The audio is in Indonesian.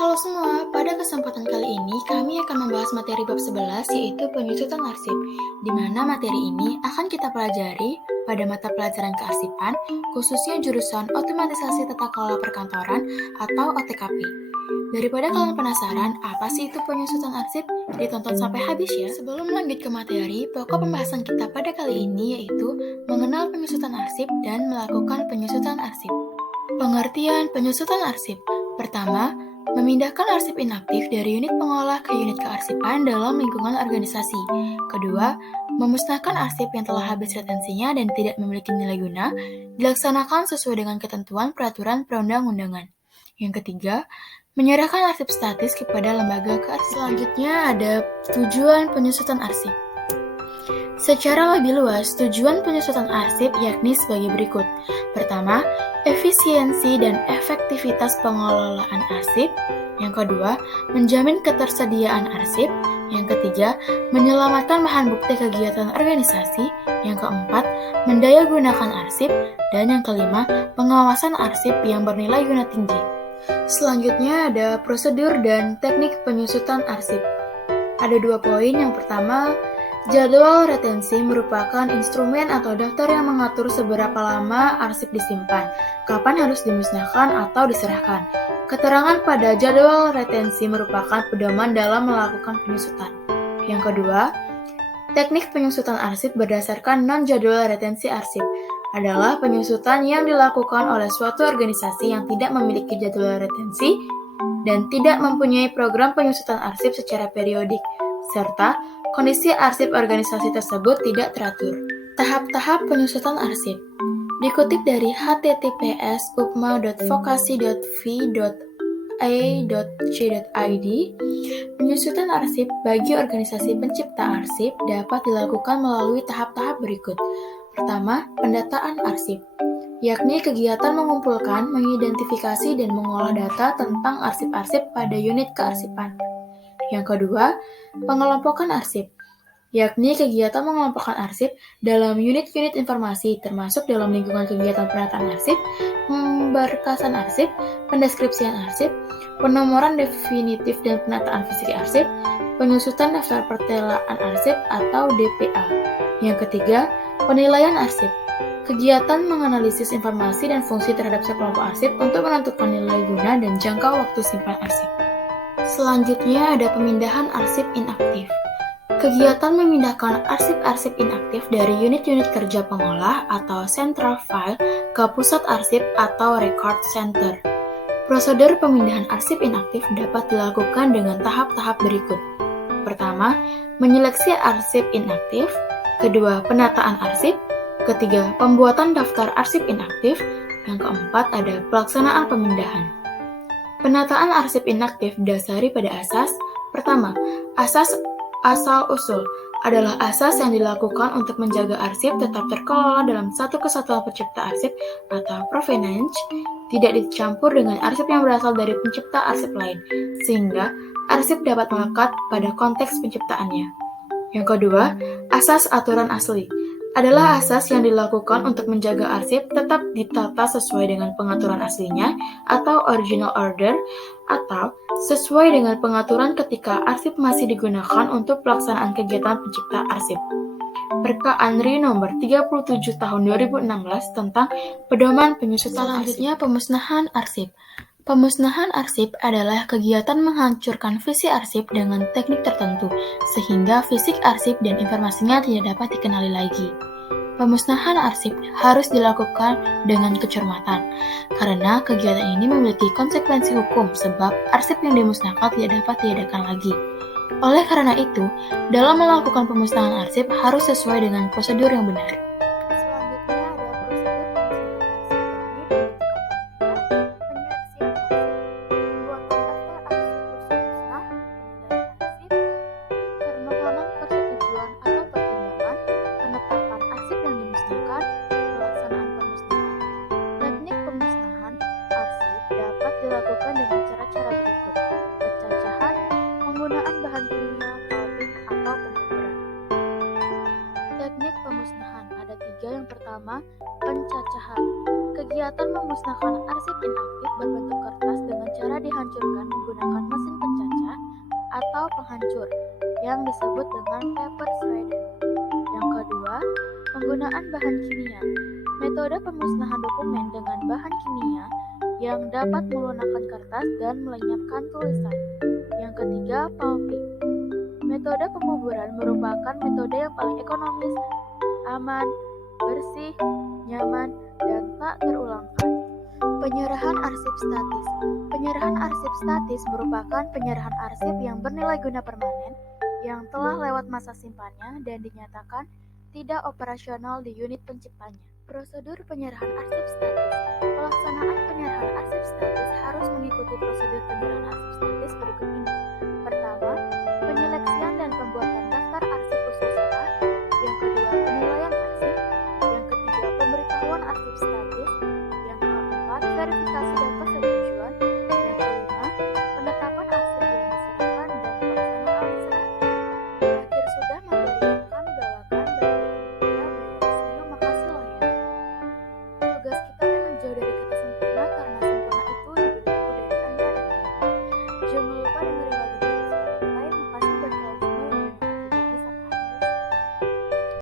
Halo semua, pada kesempatan kali ini kami akan membahas materi bab 11 yaitu penyusutan arsip, di mana materi ini akan kita pelajari pada mata pelajaran kearsipan, khususnya jurusan Otomatisasi Tata Kelola Perkantoran atau OTKP. Daripada kalian penasaran apa sih itu penyusutan arsip, ditonton sampai habis ya. Sebelum lanjut ke materi, pokok pembahasan kita pada kali ini yaitu mengenal penyusutan arsip dan melakukan penyusutan arsip. Pengertian penyusutan arsip. Pertama, memindahkan arsip inaktif dari unit pengolah ke unit kearsipan dalam lingkungan organisasi. Kedua, memusnahkan arsip yang telah habis retensinya dan tidak memiliki nilai guna, dilaksanakan sesuai dengan ketentuan peraturan perundang-undangan. Yang ketiga, menyerahkan arsip statis kepada lembaga kearsipan. Selanjutnya ada tujuan penyusutan arsip. Secara lebih luas, tujuan penyusutan arsip yakni sebagai berikut. Pertama, efisiensi dan efektivitas pengelolaan arsip. Yang kedua, menjamin ketersediaan arsip. Yang ketiga, menyelamatkan bahan bukti kegiatan organisasi. Yang keempat, mendayagunakan arsip. Dan yang kelima, pengawasan arsip yang bernilai guna tinggi. Selanjutnya ada prosedur dan teknik penyusutan arsip. Ada 2 poin. Yang pertama, jadwal retensi merupakan instrumen atau daftar yang mengatur seberapa lama arsip disimpan, kapan harus dimusnahkan atau diserahkan. Keterangan pada jadwal retensi merupakan pedoman dalam melakukan penyusutan. Yang kedua, teknik penyusutan arsip berdasarkan non-jadwal retensi arsip adalah penyusutan yang dilakukan oleh suatu organisasi yang tidak memiliki jadwal retensi dan tidak mempunyai program penyusutan arsip secara periodik, serta kondisi arsip organisasi tersebut tidak teratur. Tahap-tahap penyusutan arsip dikutip dari https://upma.vokasi.ac.id. Penyusutan arsip bagi organisasi pencipta arsip dapat dilakukan melalui tahap-tahap berikut. Pertama, pendataan arsip, yakni kegiatan mengumpulkan, mengidentifikasi, dan mengolah data tentang arsip-arsip pada unit kearsipan. Yang kedua, pengelompokan arsip, yakni kegiatan mengelompokkan arsip dalam unit-unit informasi termasuk dalam lingkungan kegiatan penataan arsip, pemberkasan arsip, pendeskripsian arsip, penomoran definitif dan penataan fisik arsip, penyusutan daftar pertelaan arsip atau DPA. Yang ketiga, penilaian arsip, kegiatan menganalisis informasi dan fungsi terhadap sekelompok arsip untuk menentukan nilai guna dan jangka waktu simpan arsip. Selanjutnya ada pemindahan arsip inaktif. Kegiatan memindahkan arsip-arsip inaktif dari unit-unit kerja pengolah atau central file ke pusat arsip atau record center. Prosedur pemindahan arsip inaktif dapat dilakukan dengan tahap-tahap berikut. Pertama, menyeleksi arsip inaktif. Kedua, penataan arsip. Ketiga, pembuatan daftar arsip inaktif. Yang keempat, ada pelaksanaan pemindahan. Penataan arsip inaktif didasari pada asas. Pertama, asas asal-usul adalah asas yang dilakukan untuk menjaga arsip tetap terkelola dalam satu kesatuan pencipta arsip atau provenance, tidak dicampur dengan arsip yang berasal dari pencipta arsip lain, sehingga arsip dapat melekat pada konteks penciptaannya. Yang kedua, asas aturan asli adalah asas yang dilakukan untuk menjaga arsip tetap ditata sesuai dengan pengaturan aslinya atau original order atau sesuai dengan pengaturan ketika arsip masih digunakan untuk pelaksanaan kegiatan pencipta arsip. Perka Anri nomor 37 tahun 2016 tentang pedoman penyusutan arsip. Selanjutnya, pemusnahan arsip. Pemusnahan arsip adalah kegiatan menghancurkan visi arsip dengan teknik tertentu, sehingga fisik arsip dan informasinya tidak dapat dikenali lagi. Pemusnahan arsip harus dilakukan dengan kecermatan, karena kegiatan ini memiliki konsekuensi hukum sebab arsip yang dimusnahkan tidak dapat diadakan lagi. Oleh karena itu, dalam melakukan pemusnahan arsip harus sesuai dengan prosedur yang benar. Dilakukan dengan cara-cara berikut: pencacahan, penggunaan bahan kimia, pulping, atau pengukuran. Teknik pemusnahan ada 3. Yang pertama, pencacahan. Kegiatan memusnahkan arsip inaktif berbentuk kertas dengan cara dihancurkan dihancurkan menggunakan mesin pencacah atau penghancur yang disebut dengan paper shredder. Yang kedua, penggunaan bahan kimia. Metode pemusnahan dokumen dengan bahan kimia yang dapat melunakkan kertas dan melenyapkan tulisan. Yang ketiga, pulping. Metode penguburan merupakan metode yang paling ekonomis, aman, bersih, nyaman, dan tak terulangkan. Penyerahan arsip statis. Penyerahan arsip statis merupakan penyerahan arsip yang bernilai guna permanen yang telah lewat masa simpannya dan dinyatakan tidak operasional di unit penciptanya. Prosedur penyerahan arsip statis. Pelaksanaan penyerahan arsip statis harus mengikuti prosedur penyerahan arsip statis berikut ini. Pertama, penyeleksian dan pembuatan daftar arsip usul salah. Yang kedua, penilaian arsip. Yang ketiga, pemberitahuan arsip statis. Yang keempat, verifikasi dan persetujuan. Yang kelima, penetapan arsip yang diserahkan dan pelaksanaan serah. Berakhir sudah materi yang kami bawakan. Terima kasih loh ya. Tugas kita memang jauh dari kata sempurna karena sempurna itu lebih baik dari Anda dan Anda. Jangan lupa dengerin